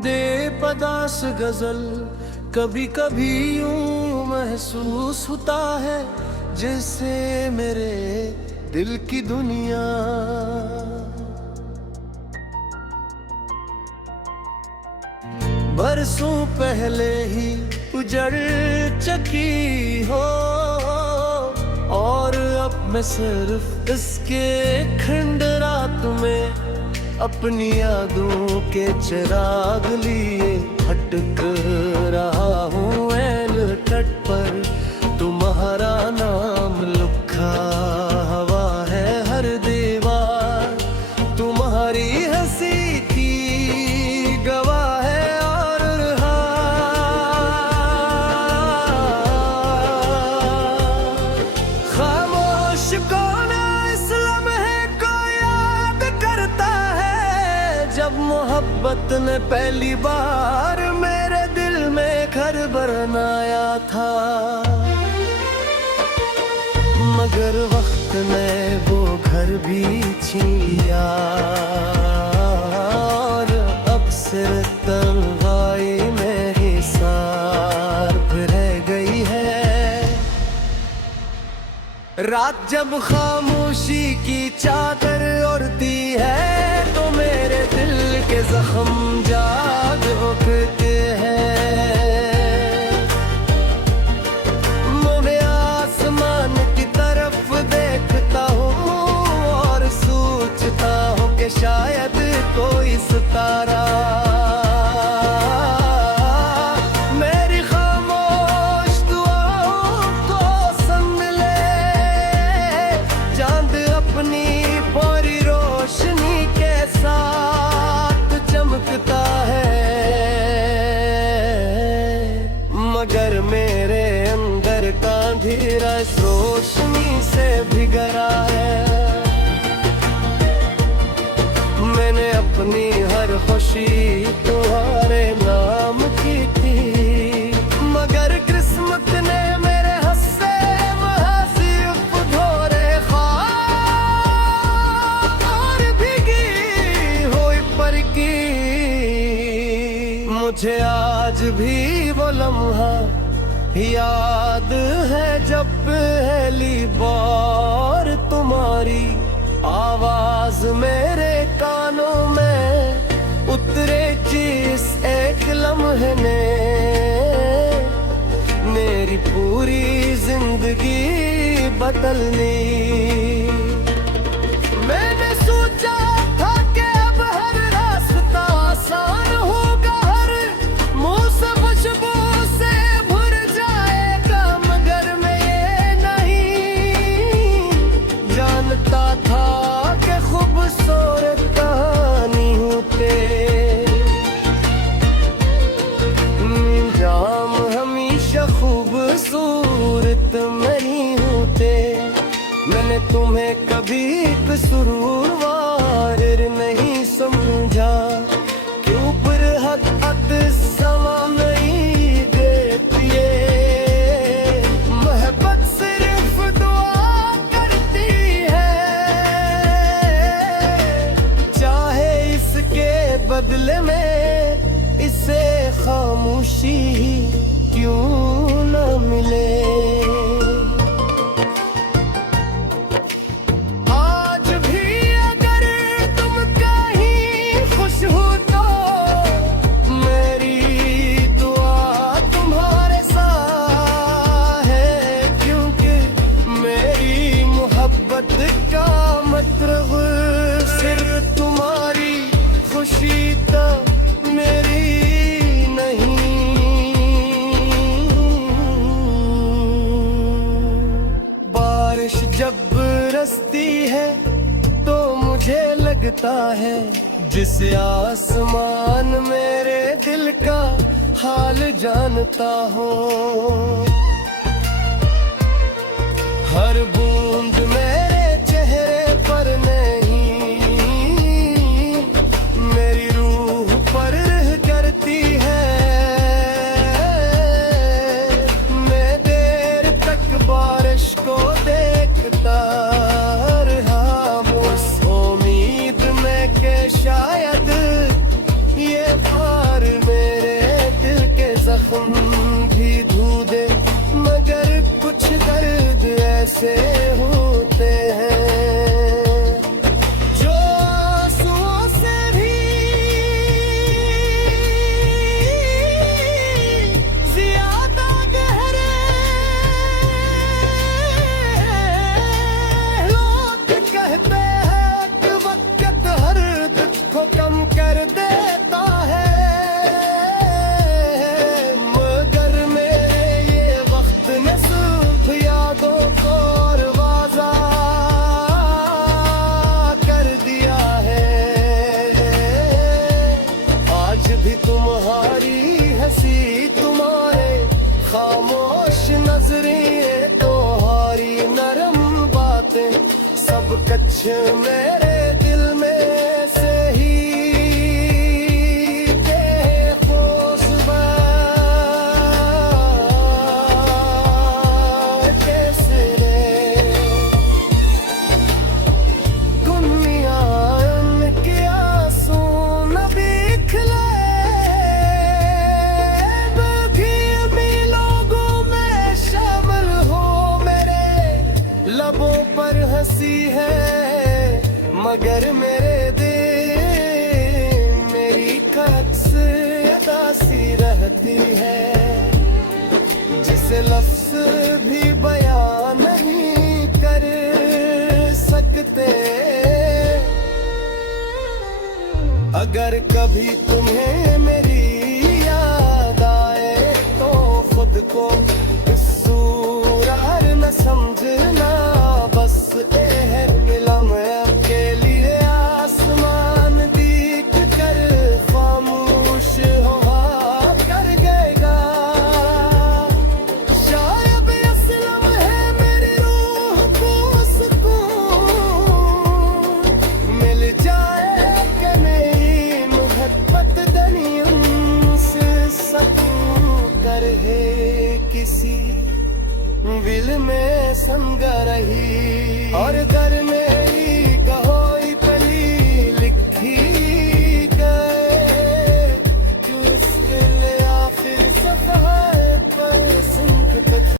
बेपदास गजल कभी कभी यूं महसूस होता है जैसे मेरे दिल की दुनिया बरसों पहले ही उजड़ चुकी हो और अब मैं सिर्फ इसके खंडरात में अपनी यादों के चिराग लिए भटक रहा हूँ। ऐल तट पर तुम्हारा नाम लिखा हवा है हर दीवार, तुम्हारी हंसी की गवाह है और रहा खामोश कौन इस लम्हे को याद करता है जब मोहब्बत ने पहली बार मेरे दिल में घर बनाया था। मगर वक्त ने वो घर भी छीन लिया और अब सिर्फ तन्हाई में ही साथ रह गई है। रात जब खामोशी की चादर ओढ़ती है तो मेरे दिल के जख्म जाग उठते हैं। मैं आसमान की तरफ देखता हूँ और सोचता हूँ कि शायद कोई सितारा मेरी खामोश दुआओं को सुन ले। चांद अपनी पूरी रोशनी के साथ चमकता है मगर मेरे अंदर का अंधेरा इस रोशनी से भीगा है। मैंने अपनी हर खुशी तुम्हारे नाम की थी मगर किस्मत ने मेरे हंसे महसीब धोरे ख्वाब और भीगी हुई पर की। मुझे आज भी वो लम्हा याद है जब पहली बार तुम्हारी आवाज मेरे कानों में उतरे। जिस एक लम्हे ने मेरी पूरी जिंदगी बदलनी। मैंने सोचा था कि अब हर रास्ता आसान होगा, हर मुंह से खुशबू से भर जाएगा मगर मैं ये नहीं जानता था कि खूबसूरत कहानी होते जाम हमेशा खूबसूरत नहीं होते। मैंने तुम्हें कभी कसूरवार नहीं समझा, क्यों पर हद समा नहीं देती है। मोहब्बत सिर्फ दुआ करती है, चाहे इसके बदले में इसे खामोशी क्यों न मिले। आज भी अगर तुम कहीं खुश हो तो मेरी दुआ तुम्हारे साथ है, क्योंकि मेरी मोहब्बत का मतलब सिर्फ तुम्हारी खुशी तो मेरी नहीं। बारिश जब बरसती है तो मुझे लगता है जिस आसमान मेरे दिल का हाल जानता हो। हर बूंद मेरे चेहरे पर नहीं मेरी रूह पर रह करती है। मैं देर तक बारिश को देखता रहा उस उम्मीद में कि शायद ये बार खामोश नजरें तुम्हारी नरम बातें सब कुछ मेरे दिल में से ही बेखौफ कैसे दुनिया के आंसू न बिखले लबों पर हंसी है मगर मेरे दिल मेरी खत अदासी रहती है जिसे लफ्ज भी बयान नहीं कर सकते। अगर कभी तुम्हें मेरी याद आए तो खुद को सूरत न समझना, बस एहर मिला मैं अकेली आसमान देख कर खामोश हो कर गएगा। शायद असलम है मेरी रूह को सुकून मिल जाए कि मेरी मोहब्बत दुनिया से सकून कर है किसी दिल में संग रही और घर में